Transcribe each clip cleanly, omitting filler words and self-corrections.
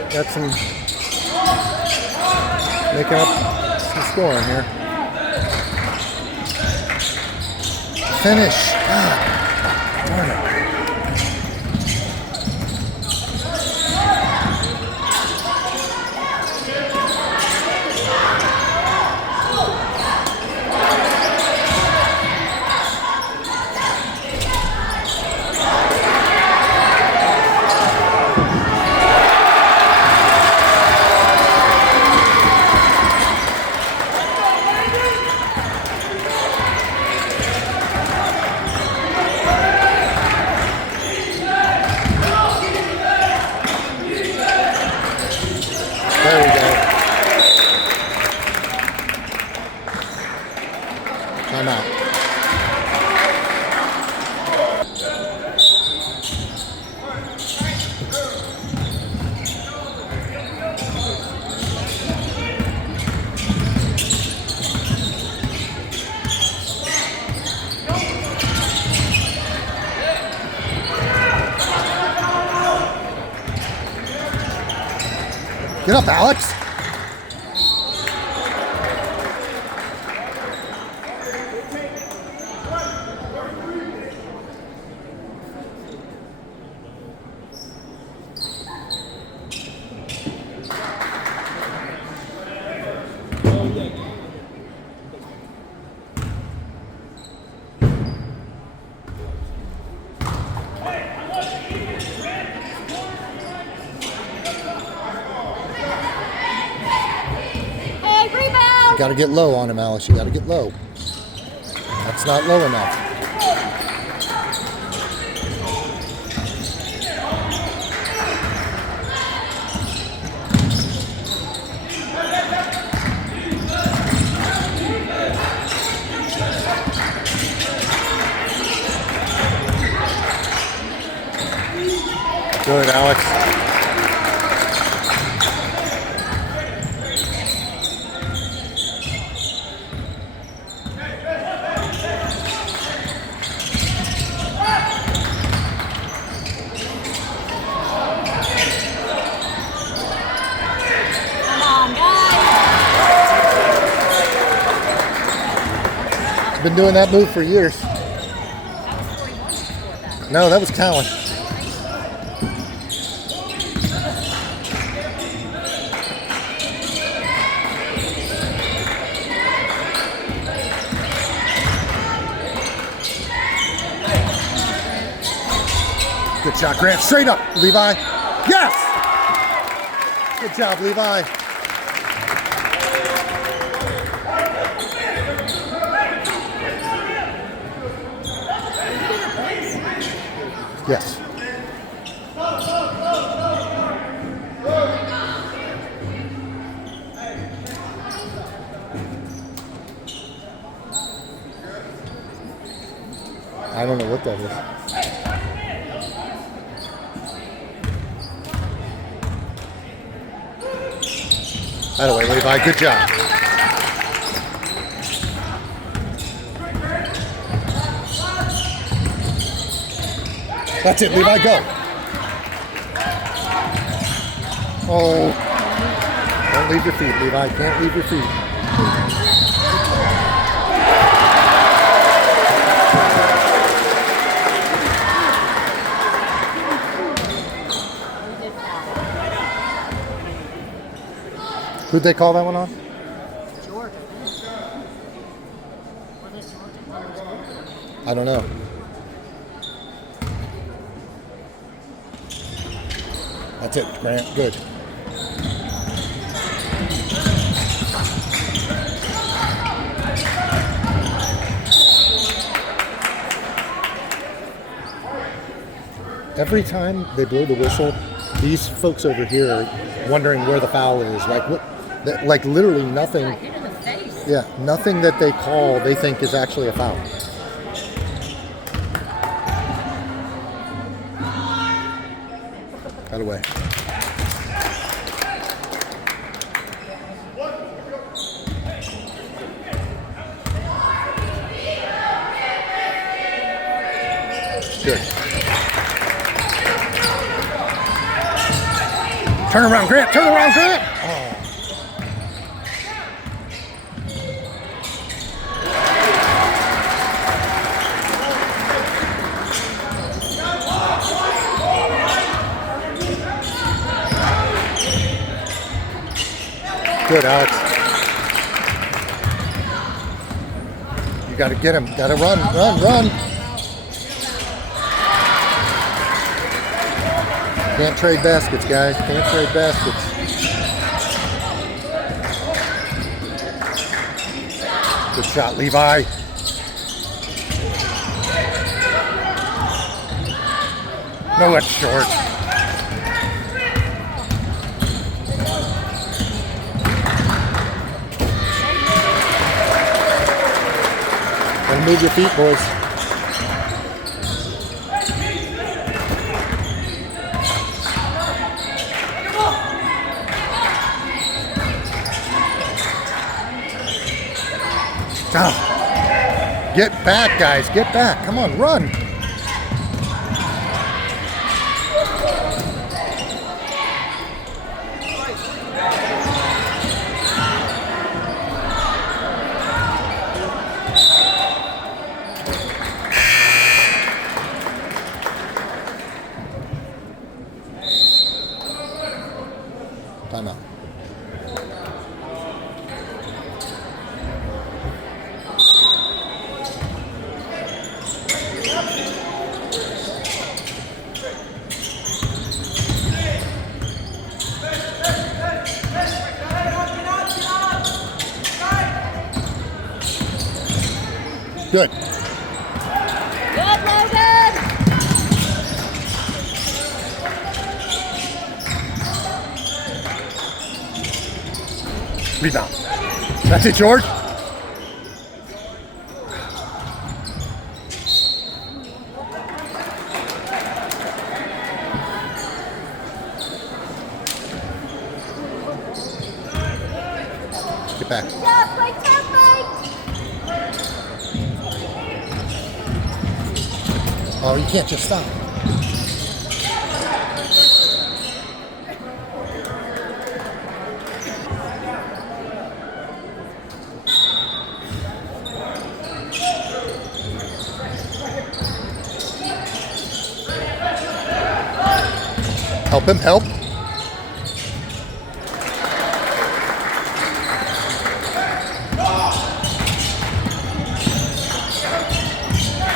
right, got some making up some scoring here. Finish. Ah, darn it. There we go. Time out. Get up, Alex. You gotta get low on him, Alice. You gotta get low. That's not low enough. Good, Alex. Been doing that move for years. No, that was Cowan. Good shot, Grant. Straight up, Levi. Yes! Good job, Levi. Yes. I don't know what that is. By the way, Levi, good job. That's it, Levi, go. Oh, don't leave your feet, Levi. Can't leave your feet. Who'd they call that one on? Georgia. I don't know. That's it, Grant. Good. Every time they blow the whistle, these folks over here are wondering where the foul is. Like what? Like literally nothing. Hit in the face. Yeah, nothing that they call they think is actually a foul. By the way. Good. Turn around, Grant. Turn around, Grant. Oh. Good, Alex. You got to get him. Got to run, run, run. Can't trade baskets, guys. Can't trade baskets. Good shot, Levi. No, it's short. And move your feet, boys. Oh. Get back, guys. Get back. Come on, run. Timeout. Good. Good, Logan! Rebound. That's it, George. Get back. Yeah, play teammate! Oh, you can't just stop. Help him, help.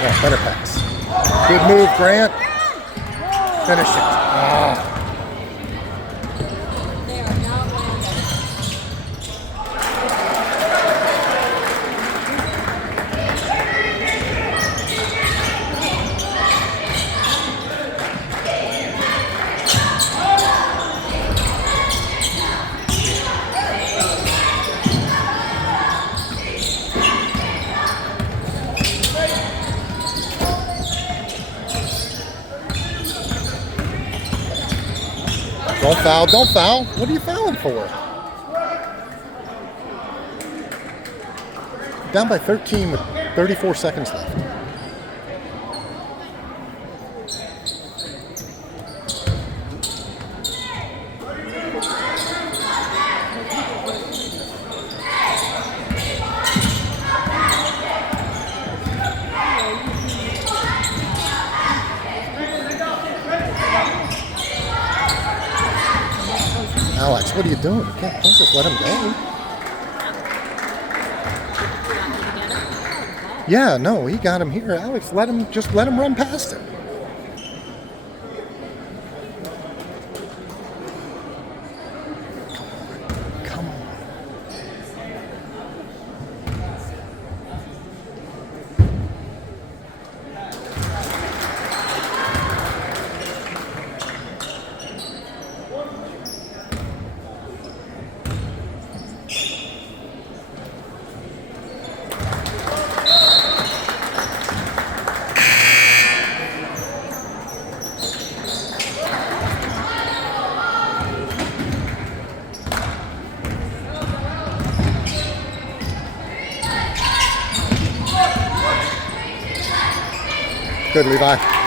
Yeah, better pass. Good move, Grant. Finish it. Ah. They are not landing. Don't foul, don't foul. What are you fouling for? Down by 13 with 34 seconds left. Alex, what are you doing? Don't just let him go. Yeah, no, he got him here. Alex, let him run past him. Come on. Good, Levi.